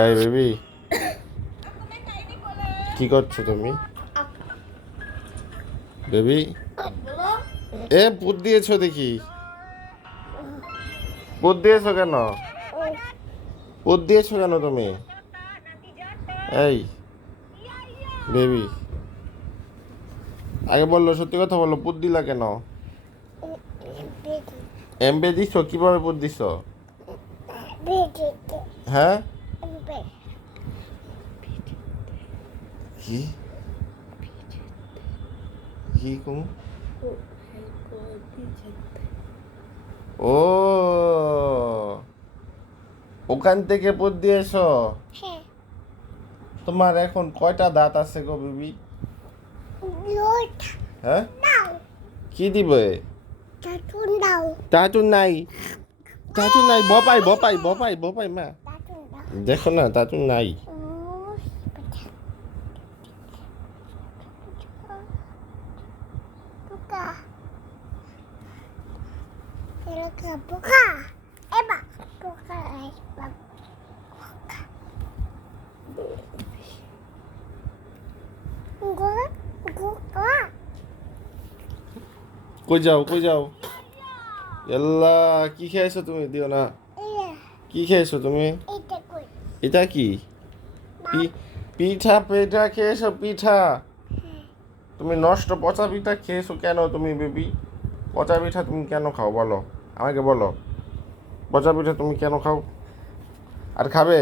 এই বেবি, কি করছো তুমি? বেবি, পুত দিয়েছো দেখি। পুত দিয়েছো কেন? পুত দিয়েছো কেন তুমি? এই বেবি, আগে বললো, সত্যি কথা বললো, পুত দিলা কেন? এমবে দিছো? কিভাবে পুত দিছো? হ্যাঁ, কি কি কম? ও, ওখান থেকে পুত দিয়েছো? তোমার এখন কয়টা দাঁত আছে গো বেবি? হ্যাঁ, কি দিবে? টাটু নাই, টাটু নাই, বপাই বপাই বপাই বপাই মা, দেখো না, টাটু নাই। কই যাও, কই যাও? এল্লা, কি খেয়েছো তুমি? দিও না। কি খেয়েছো তুমি? এটা কি? পিঠা পিঠা খেয়েছো? পিঠা? তুমি নষ্ট পচা পিঠা খেয়েছো কেন তুমি বেবি? পচা পিঠা তুমি কেন খাও বলো, আমাকে বলো। পচা পিঠা তুমি কেন খাও? আর খাবে?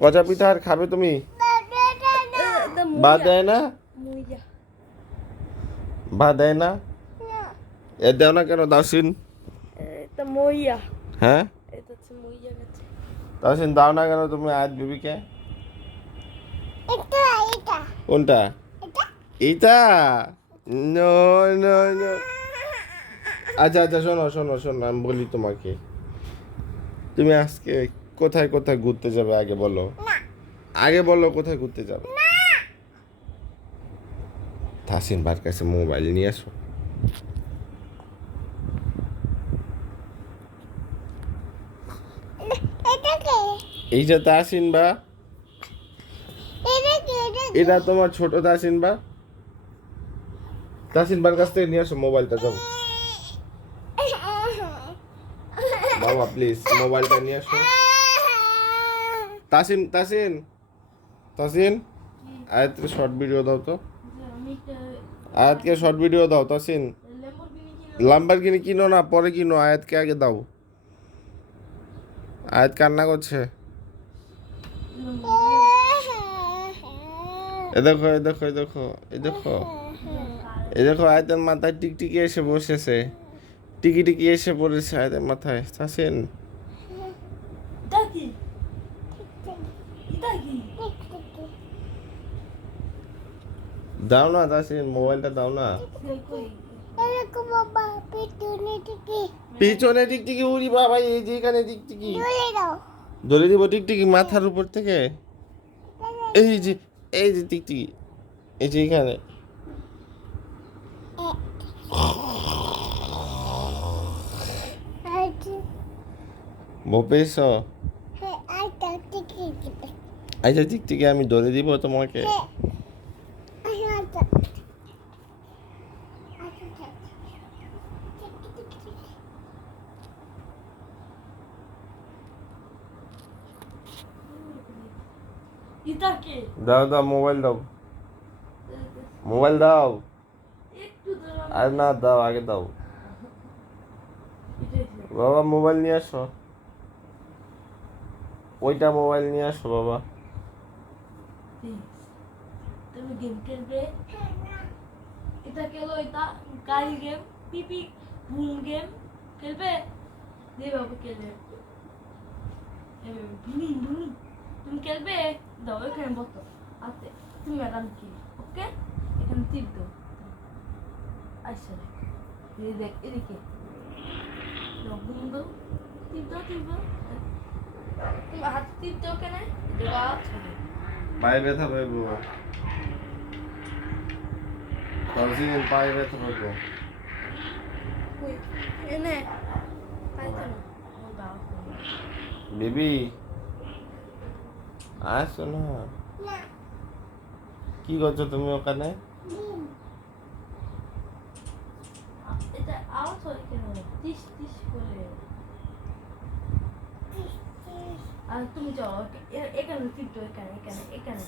পচা পিঠা আর খাবে তুমি? ভাত দেয় না? ভাত দেয় না? এ দেও না কেন দাসিন? হ্যাঁ, দাসিন দাও না কেন তুমি আজ বেবিকে? কোনটা? এইটা? No no no. আচ্ছা আচ্ছা, শোনো শোনো শোনো, আমি বলি তোমাকে, তুমি আজকে কোথায় কোথায় ঘুরতে যাবে আগে বলো। আগে বলো কোথায় ঘুরতে যাবে। তাসিন বার কাছে মোবাইল নিয়ে আসো। এইটা তাসিন বা? এটা তোমার ছোট তাসিন বা? তাসিন বার কাছ থেকে নিয়ে আসো মোবাইলটা, যাও বাবা, প্লিজ মোবাইলটা নিয়ে আসো। তাসিন তাসিন তাসিন, আয়াতকে শর্ট ভিডিও দাও তো। আয়াতকে শর্ট ভিডিও দাও তাসিন। লাম্বারগিনি কিনো না, পরে কিনো, আয়াতকে আগে দাও। আয়াত কান্না করছে। এ দেখো এ দেখো এ দেখো এ দেখো এ দেখো, আয়াতের মাথায় টিকটিকি এসে বসেছে। টিকি টিকি এসে পড়েছে আয়াতের মাথায়। তাসিন, দাও না তাসিন, মোবাইলটা দাও না। পিছনে টিকটিকি, উড়ি বাবা, এই যে এখানে টিকটিকি। ধরে দিব টিকটিকি মাথার উপর থেকে। এই যে, এই যে টিকটিকি, এই যে এখানে। বপেছ? আচ্ছা টিকটিকি আমি ধরে দিব তোমাকে। দাও দাও, মোবাইল দাও, মোবাইল দাও। আর না, দাও, আগে দাও বাবা, মোবাইল নিয়ে আসো। ওইটা মোবাইল নিয়ে আসো বাবা। তুমি গেম খেলবে? এটা খেলো, এটা গাড়ি গেম, পিপি বুম গেম খেলবে? দে বাবু খেলবে। বুম বুম, তুমি খেলবে? দাও, এখানে বসো। আচ্ছা, তুমি ম্যাডাম কি, ওকে? এখানে টিপ দাও। আচ্ছা, দেখ এদিকে বুম দাও, টিপ দাও, টিপ দাও। তুমি হাত টিপ দাও কেন? দেওয়া ছবি পায়ে ব্যথা পাই বাবা, তাসিন পায়ে ব্যথা পাবো। এনে পাইতো না, আমার বাবা বেবি আসো না। কি করছো তুমি ওখানে? এটা আওয়াজ হয় কেন? টিস টিস করে। আর তুমি যাও এখানে টিপটো, এখানে এখানে এখানে